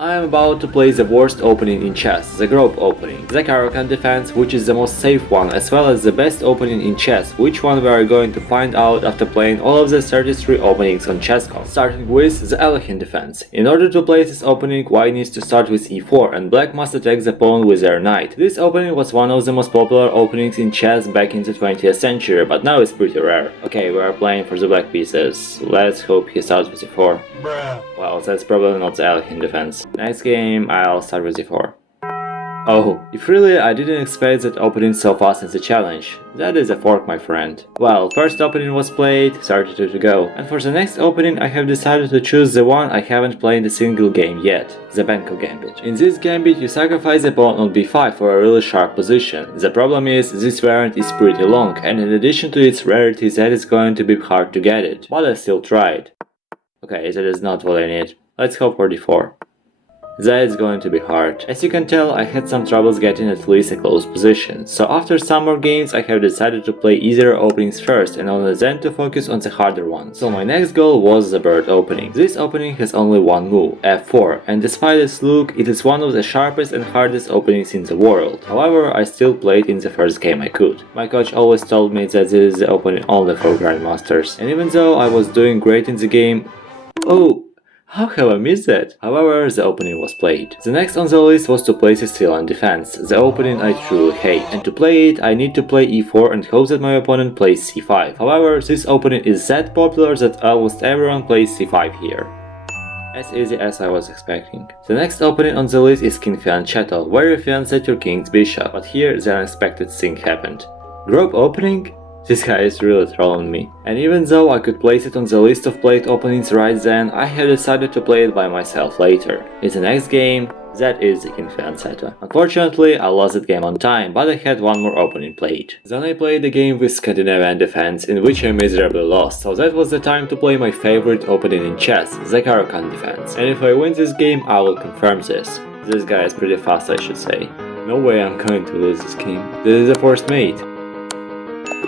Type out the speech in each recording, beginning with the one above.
I am about to play the worst opening in chess, the group opening, the Caracan defense, which is the most safe one, as well as the best opening in chess, which one we are going to find out after playing all of the 33 openings on chess.com. Starting with the Alekhine defense. In order to play this opening, white needs to start with e4, and black must attack the pawn with their knight. This opening was one of the most popular openings in chess back in the 20th century, but now it's pretty rare. Okay, we are playing for the black pieces. Let's hope he starts with e4. Well, that's probably not the Alekhine defense. Next game, I'll start with e4. Oh, if really I didn't expect that opening so fast in the challenge. That is a fork, my friend. Well, first opening was played, 32 to go. And for the next opening I have decided to choose the one I haven't played in a single game yet, the Benko gambit. In this gambit you sacrifice the pawn on b5 for a really sharp position. The problem is, this variant is pretty long, and in addition to its rarity that is going to be hard to get it. But I still tried. Okay, that is not what I need. Let's hope for d4. That is going to be hard. As you can tell, I had some troubles getting at least a close position, so after some more games I have decided to play easier openings first and only then to focus on the harder ones. So my next goal was the bird opening. This opening has only one move, f4, and despite its look, it is one of the sharpest and hardest openings in the world. However, I still played in the first game I could. My coach always told me that this is the opening only for grandmasters, and even though I was doing great in the game... Oh! How have I missed that? However, the opening was played. The next on the list was to play Sicilian defense, the opening I truly hate. And to play it, I need to play e4 and hope that my opponent plays c5. However, this opening is that popular that almost everyone plays c5 here. As easy as I was expecting. The next opening on the list is King fianchetto, where you fianchet your king's bishop, but here the unexpected thing happened. Group opening? This guy is really trolling me. And even though I could place it on the list of played openings right then, I have decided to play it by myself later. In the next game, that is the King fianchetto. Unfortunately, I lost that game on time, but I had one more opening played. Then I played the game with Scandinavian defense, in which I miserably lost, so that was the time to play my favorite opening in chess, the Caracan defense. And if I win this game, I will confirm this. This guy is pretty fast, I should say. No way I'm going to lose this king. This is a forced mate.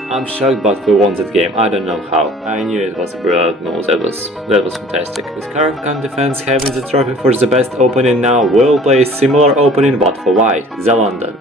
I'm shocked, but we won that game. I don't know how. I knew it was a brilliant move. That was fantastic. With Caracan defense having the trophy for the best opening now, we'll play a similar opening but for white, the London.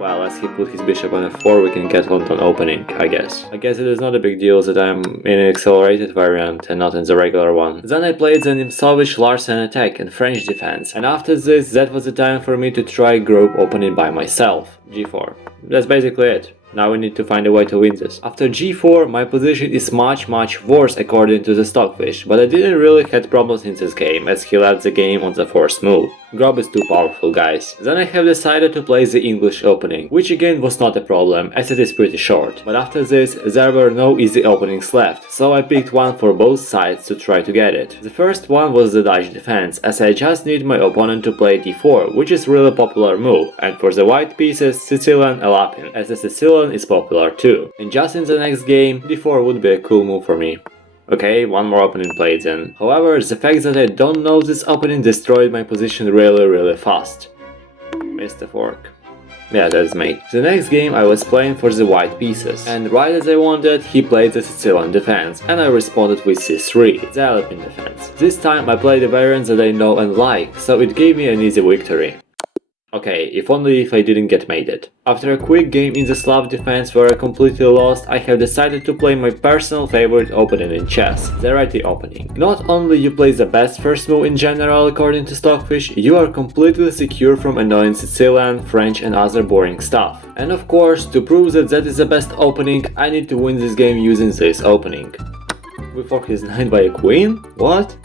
Well, as he put his bishop on f4, we can get London opening, I guess. I guess it is not a big deal that I'm in an accelerated variant and not in the regular one. Then I played the Nimzowitsch-Larsen attack and French defense, and after this, that was the time for me to try group opening by myself, g4. That's basically it. Now we need to find a way to win this. After g4, my position is much worse according to the Stockfish, but I didn't really had problems in this game, as he left the game on the forced move. Grob is too powerful, guys. Then I have decided to play the English opening, which again was not a problem, as it is pretty short. But after this, there were no easy openings left, so I picked one for both sides to try to get it. The first one was the Dutch defense, as I just need my opponent to play d4, which is really popular move, and for the white pieces, Sicilian Alapin, as the Sicilian is popular too. And just in the next game, d4 would be a cool move for me. Okay, one more opening played then. However, the fact that I don't know this opening destroyed my position really fast. Missed the fork. Yeah, that's mate. The next game I was playing for the white pieces, and right as I wanted, he played the Sicilian defense, and I responded with c3, the Alpine defense. This time I played a variant that I know and like, so it gave me an easy victory. Okay, if only if I didn't get mated. After a quick game in the Slav defense where I completely lost, I have decided to play my personal favorite opening in chess, the Reti opening. Not only you play the best first move in general according to Stockfish, you are completely secure from annoying Sicilian, French and other boring stuff. And of course, to prove that that is the best opening, I need to win this game using this opening. We fork his knight by a queen? What?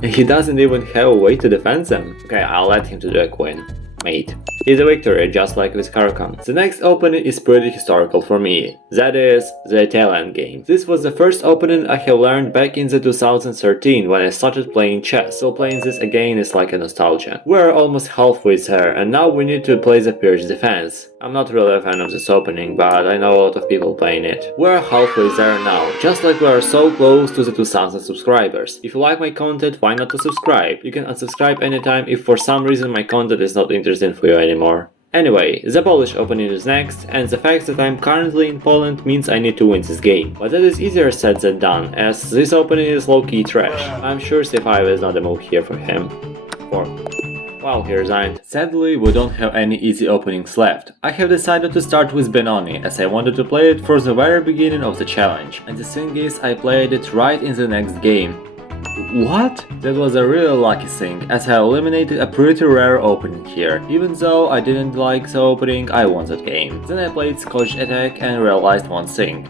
And he doesn't even have a way to defend them. Okay, I'll let him to do a queen. Mate. It's a victory, just like with Caracan. The next opening is pretty historical for me, that is, the Italian game. This was the first opening I have learned back in the 2013 when I started playing chess, so playing this again is like a nostalgia. We're almost halfway there, and now we need to play the Pirch defense. I'm not really a fan of this opening, but I know a lot of people playing it. We're halfway there now, just like we are so close to the 2000 subscribers. If you like my content, why not to subscribe? You can unsubscribe anytime if for some reason my content is not interesting for you anymore. Anyway, the Polish opening is next, and the fact that I'm currently in Poland means I need to win this game. But that is easier said than done, as this opening is low-key trash. I'm sure c5 is not a move here for him. before. Well, he resigned. Sadly, we don't have any easy openings left. I have decided to start with Benoni, as I wanted to play it for the very beginning of the challenge. And the thing is, I played it right in the next game. What? That was a really lucky thing, as I eliminated a pretty rare opening here. Even though I didn't like the opening, I won that game. Then I played Scotch Attack and realized one thing.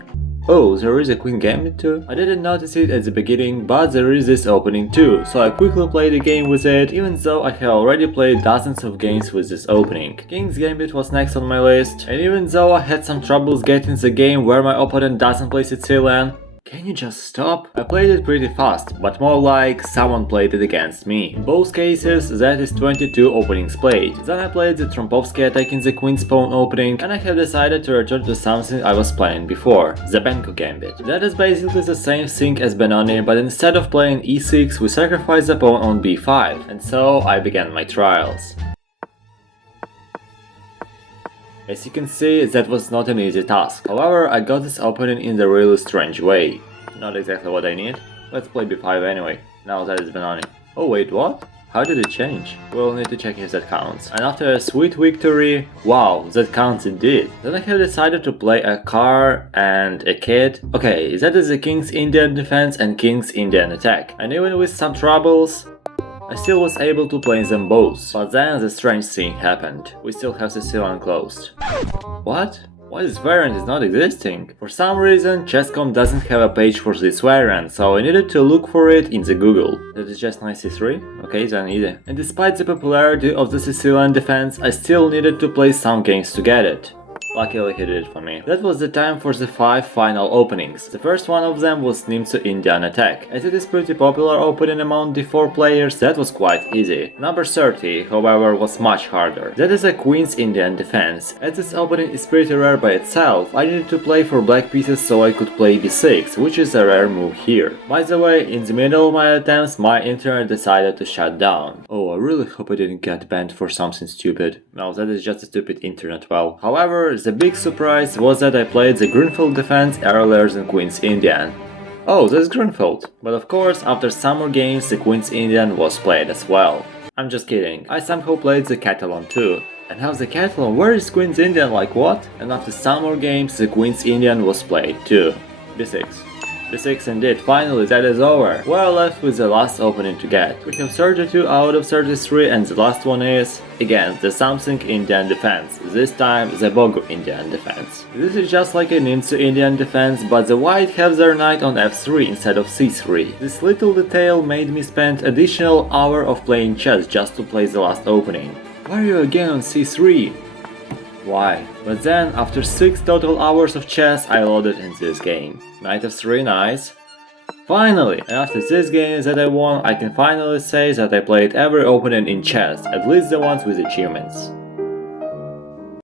Oh, there is a Queen Gambit too? I didn't notice it at the beginning, but there is this opening too, so I quickly played a game with it, even though I have already played dozens of games with this opening. King's Gambit was next on my list, and even though I had some troubles getting the game where my opponent doesn't play Sicilian, can you just stop? I played it pretty fast, but more like someone played it against me. In both cases, that is 22 openings played. Then I played the Trompovsky attack in the Queen's Pawn opening, and I have decided to return to something I was playing before, the Benko Gambit. That is basically the same thing as Benoni, but instead of playing e6, we sacrifice the pawn on b5, and so I began my trials. As you can see, that was not an easy task. However, I got this opening in a really strange way. Not exactly what I need. Let's play b5 anyway. Now that is Benoni. Oh wait, what? How did it change? We'll need to check if that counts. And after a sweet victory, wow, that counts indeed. Then I have decided to play a car and a kid. Okay, that is the King's Indian defense and King's Indian attack. And even with some troubles, I still was able to play them both, but then the strange thing happened. We still have Sicilian closed. What? Why this variant is not existing? For some reason, Chess.com doesn't have a page for this variant, so I needed to look for it in the Google. That is just knight c3? Okay, then easy. And despite the popularity of the Sicilian defense, I still needed to play some games to get it. Luckily he did it for me. That was the time for the 5 final openings. The first one of them was Nimzo Indian attack. As it is pretty popular opening among d4 players, that was quite easy. Number 30, however, was much harder. That is a Queen's Indian defense. As this opening is pretty rare by itself, I needed to play for black pieces so I could play b6, which is a rare move here. By the way, in the middle of my attempts, my internet decided to shut down. Oh, I really hope I didn't get banned for something stupid. No, that is just a stupid internet well. However, the big surprise was that I played the Greenfield defense earlier than Queen's Indian. Oh, that's Greenfield. But of course, after some more games, the Queen's Indian was played as well. I'm just kidding. I somehow played the Catalan too. And how's the Catalan? Where is Queen's Indian? Like what? And after some more games, the Queen's Indian was played too. b6. b6 indeed, finally that is over. We're left with the last opening to get. We have 32 out of 33 and the last one is, again, the something Indian defense. This time the Bogo Indian defense. This is just like a Nimzo Indian defense, but the white have their knight on f3 instead of c3. This little detail made me spend additional hour of playing chess just to play the last opening. Why are you again on c3? Why? But then, after 6 total hours of chess, I loaded in this game. Knight f3, nice. Finally! And after this game that I won, I can finally say that I played every opening in chess, at least the ones with achievements.